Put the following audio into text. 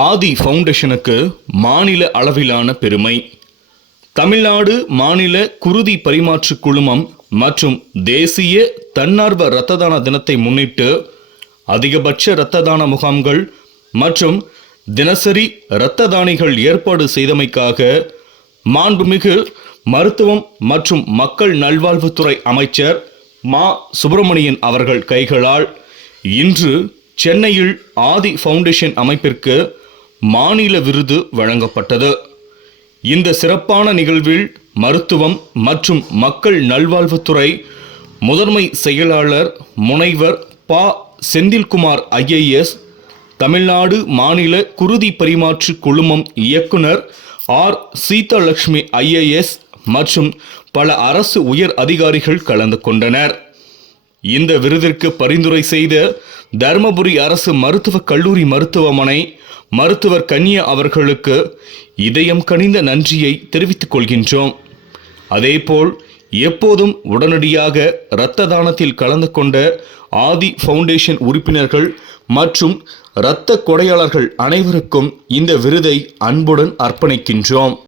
ஆதி ஃபவுண்டேஷனுக்கு மாநில அளவிலான பெருமை. தமிழ்நாடு மாநில குருதி பரிமாற்று குழுமம் மற்றும் தேசிய தன்னார்வ இரத்த தான தினத்தை முன்னிட்டு அதிகபட்ச இரத்த தான முகாம்கள் மற்றும் தினசரி இரத்த தானிகள் ஏற்பாடு செய்தமைக்காக மாண்புமிகு மருத்துவம் மற்றும் மக்கள் நல்வாழ்வுத்துறை அமைச்சர் மா சுப்பிரமணியன் அவர்கள் கைகளால் இன்று சென்னையில் ஆதி ஃபவுண்டேஷன் அமைப்பிற்கு மாநில விருது வழங்கப்பட்டது. இந்த சிறப்பான நிகழ்வில் மருத்துவம் மற்றும் மக்கள் நல்வாழ்வுத்துறை முதன்மை செயலாளர் முனைவர் ப. செந்தில்குமார் IAS, தமிழ்நாடு மாநில குருதி பரிமாற்று குழுமம் இயக்குனர் R. சீதாலட்சுமி IAS மற்றும் பல அரசு உயர் அதிகாரிகள் கலந்து கொண்டனர். இந்த விருதிற்கு பரிந்துரை செய்த தருமபுரி அரசு மருத்துவக் கல்லூரி மருத்துவமனை மருத்துவர் கன்யா அவர்களுக்கு இதயம் கனிந்த நன்றியை தெரிவித்துக் கொள்கின்றோம். அதேபோல் எப்போதும் உடனடியாக இரத்த தானத்தில் கலந்து கொண்ட ஆதி ஃபவுண்டேஷன் உறுப்பினர்கள் மற்றும் இரத்த கொடையாளர்கள் அனைவருக்கும் இந்த விருதை அன்புடன் அர்ப்பணிக்கின்றோம்.